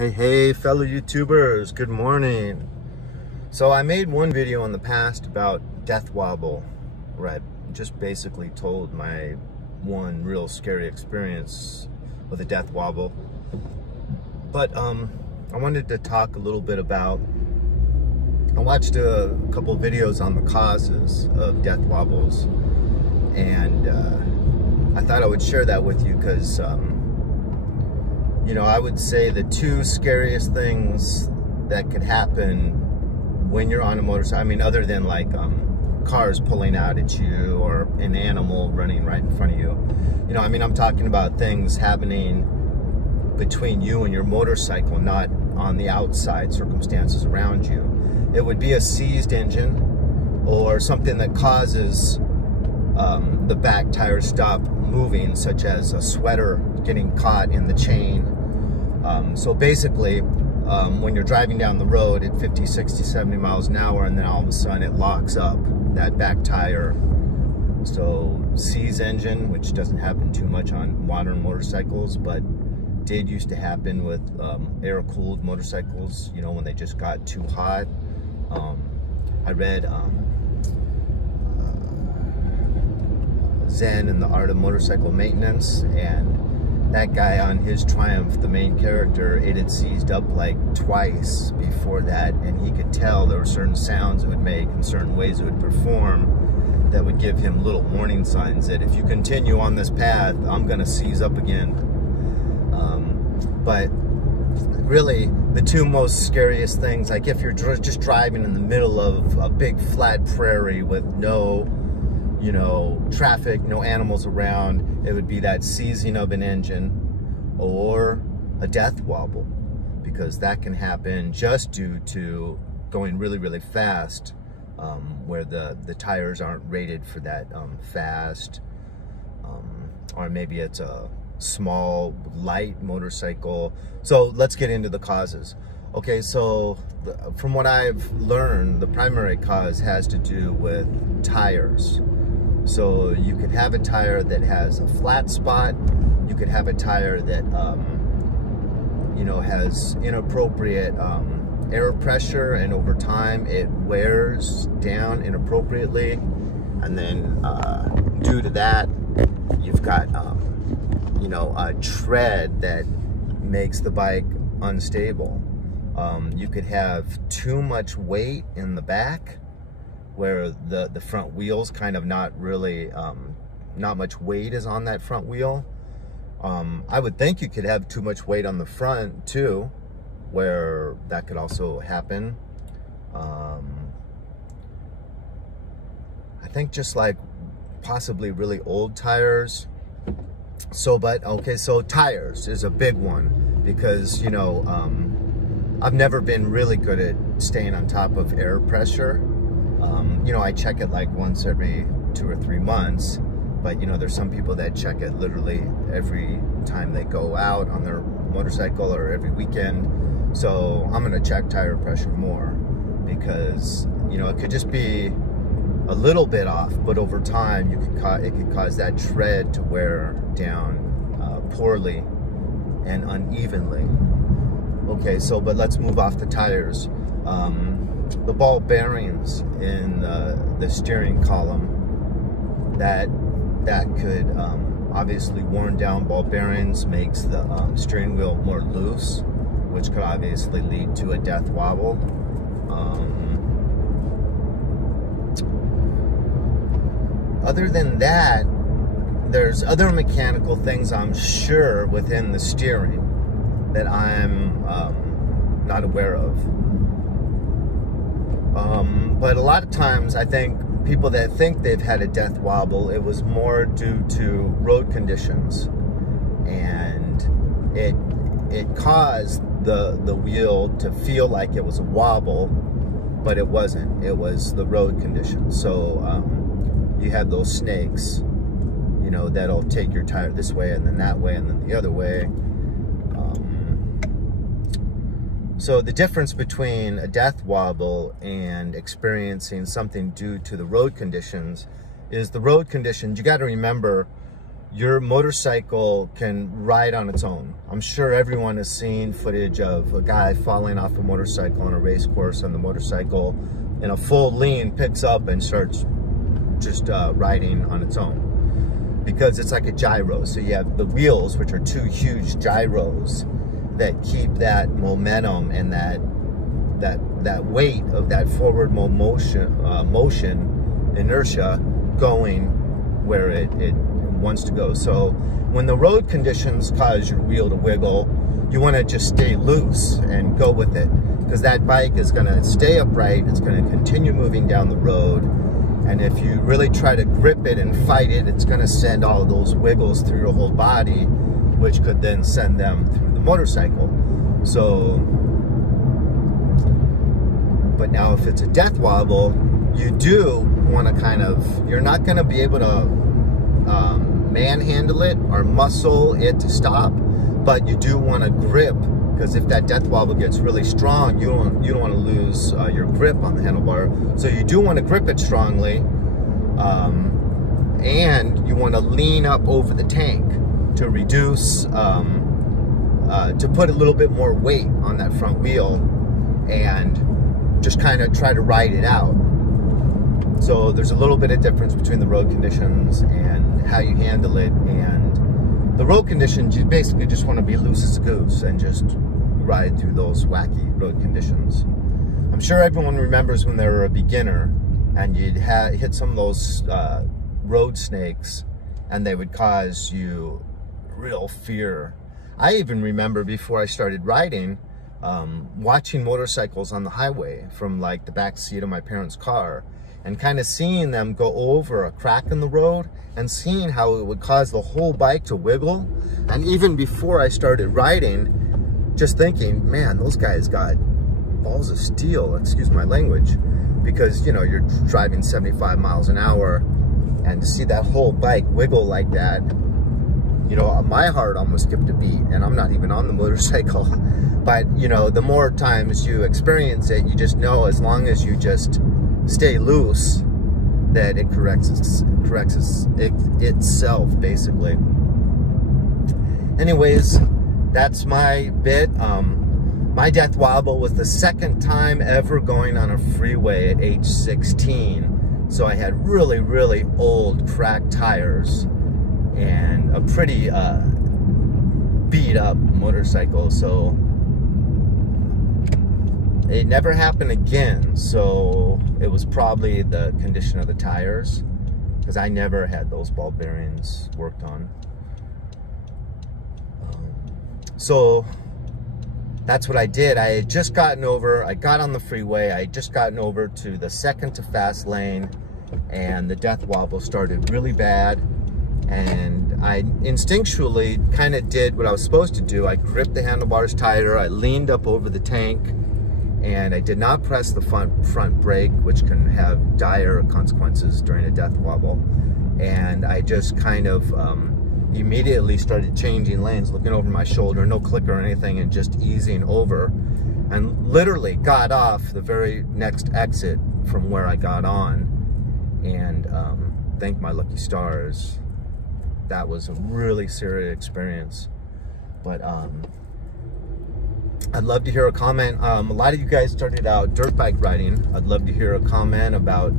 Hey fellow YouTubers, good morning. So I made one video in the past about death wobble, where I just basically told my one real scary experience with a death wobble. But I wanted to talk a little bit about, I watched a couple of videos on the causes of death wobbles, and I thought I would share that with you because you know, I would say the two scariest things that could happen when you're on a motorcycle, I mean, other than like cars pulling out at you or an animal running right in front of you, you know, I mean, I'm talking about things happening between you and your motorcycle, not on the outside circumstances around you. It would be a seized engine or something that causes the back tires stop moving, such as a sweater getting caught in the chain. So basically, when you're driving down the road at 50, 60, 70 miles an hour, and then all of a sudden it locks up that back tire. So seize engine, which doesn't happen too much on modern motorcycles, but did used to happen with air-cooled motorcycles, you know, when they just got too hot. I read Zen and the Art of Motorcycle Maintenance, and that guy on his Triumph, the main character, it had seized up like twice before that, and he could tell there were certain sounds it would make and certain ways it would perform that would give him little warning signs that if you continue on this path, I'm gonna seize up again. But really, the two most scariest things, like if you're just driving in the middle of a big flat prairie with no, you know, traffic, no animals around, it would be that seizing of an engine or a death wobble, because that can happen just due to going really, really fast, where the tires aren't rated for that fast, or maybe it's a small, light motorcycle. So let's get into the causes. Okay, so from what I've learned, the primary cause has to do with tires. So you could have a tire that has a flat spot. You could have a tire that, you know, has inappropriate air pressure, and over time it wears down inappropriately. And then due to that, you've got, you know, a tread that makes the bike unstable. You could have too much weight in the back, where the front wheel's kind of not really, not much weight is on that front wheel. I would think you could have too much weight on the front too, where that could also happen. I think just like possibly really old tires. So, but okay, so tires is a big one, because, you know, I've never been really good at staying on top of air pressure. You know, I check it like once every 2 or 3 months, but you know, there's some people that check it literally every time they go out on their motorcycle or every weekend. So I'm gonna check tire pressure more, because, you know, it could just be a little bit off, but over time it could cause that tread to wear down poorly and unevenly. Okay, so but let's move off the tires. The ball bearings in the steering column, that could obviously, worn down ball bearings makes the steering wheel more loose, which could obviously lead to a death wobble. Other than that, there's other mechanical things, I'm sure, within the steering that I'm not aware of. But a lot of times, I think people that think they've had a death wobble, it was more due to road conditions, and it caused the wheel to feel like it was a wobble, but it wasn't. It was the road conditions. So you have those snakes, you know, that'll take your tire this way and then that way and then the other way. So the difference between a death wobble and experiencing something due to the road conditions is the road conditions. You got to remember, your motorcycle can ride on its own. I'm sure everyone has seen footage of a guy falling off a motorcycle on a race course, on the motorcycle in a full lean picks up and starts just riding on its own, because it's like a gyro. So you have the wheels, which are two huge gyros that keep that momentum and that weight of that forward motion inertia going where it wants to go. So when the road conditions cause your wheel to wiggle, you want to just stay loose and go with it, because that bike is going to stay upright, it's going to continue moving down the road, and if you really try to grip it and fight it, it's going to send all of those wiggles through your whole body, which could then send them through the motorcycle. So, but now if it's a death wobble, you do want to kind of, you're not going to be able to manhandle it or muscle it to stop, but you do want to grip, because if that death wobble gets really strong, you don't want to lose your grip on the handlebar. So you do want to grip it strongly, and you want to lean up over the tank to reduce, to put a little bit more weight on that front wheel and just kind of try to ride it out. So there's a little bit of difference between the road conditions and how you handle it. And the road conditions, you basically just want to be loose as a goose and just ride through those wacky road conditions. I'm sure everyone remembers when they were a beginner and you'd hit some of those road snakes and they would cause you real fear. I even remember before I started riding, watching motorcycles on the highway from like the back seat of my parents' car, and kind of seeing them go over a crack in the road and seeing how it would cause the whole bike to wiggle. And even before I started riding, just thinking, man, those guys got balls of steel, excuse my language, because, you know, you're driving 75 miles an hour, and to see that whole bike wiggle like that, you know, my heart almost skipped a beat, and I'm not even on the motorcycle. But, you know, the more times you experience it, you just know, as long as you just stay loose, that it corrects itself, basically. Anyways, that's my bit. My death wobble was the second time ever going on a freeway at age 16. So I had really, really old cracked tires and a pretty beat up motorcycle. So it never happened again, so it was probably the condition of the tires, because I never had those ball bearings worked on. So that's what I did. I had just gotten over, I got on the freeway, I had just gotten over to the second to fast lane, and the death wobble started really bad, and I instinctually kind of did what I was supposed to do. I gripped the handlebars tighter, I leaned up over the tank, and I did not press the front brake, which can have dire consequences during a death wobble. And I just kind of immediately started changing lanes, looking over my shoulder, no clicker or anything, and just easing over. And literally got off the very next exit from where I got on. And thank my lucky stars, that was a really serious experience. But I'd love to hear a comment. A lot of you guys started out dirt bike riding. I'd love to hear a comment about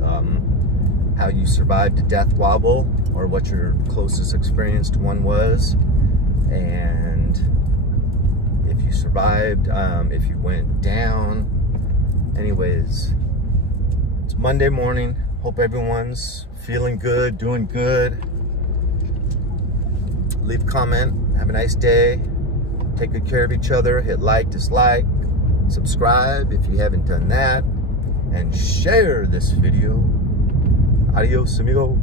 how you survived a death wobble, or what your closest experience to one was, and if you survived, if you went down. Anyways, it's Monday morning. Hope everyone's feeling good, doing good. Leave a comment. Have a nice day. Take good care of each other. Hit like, dislike, subscribe if you haven't done that, and share this video. Adios, amigo.